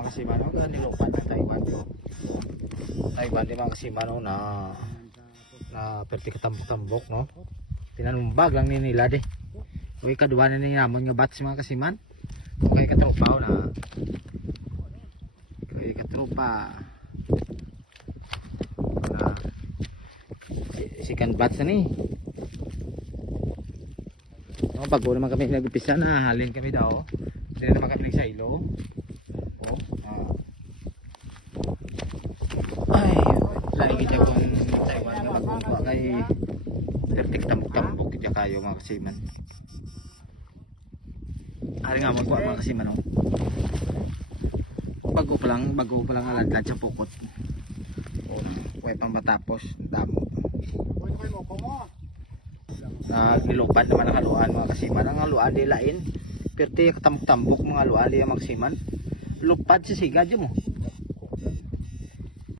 mga kasimano, nilupad ng Taiwan ko. Taiwan di mga kasimano na perti katambok-tambok no. Pinanumbag lang ni nila de. Uy kadua na ni namon nga bats mga kasiman. Kay katropa na. Kay katropa. Na sikan bats na ni. No, bago naman kami nag-upisa na halin kami daw. Hindi na naman kami nagsaylo. Oh, ay, lagi kita kung Taiwan na magkuha kay tertik tambok-tambok kita kayo mga kasiman. Hari nga magkuha mga kasiman no. Bago pa lang aladlad sa pukot. Oh, way pang matapos damo. Nilupad naman ang haluan mga kasiman. Ang haluan di lain perti tambok-tambok mga haluan di mga kasiman. Lupad si siga di mo.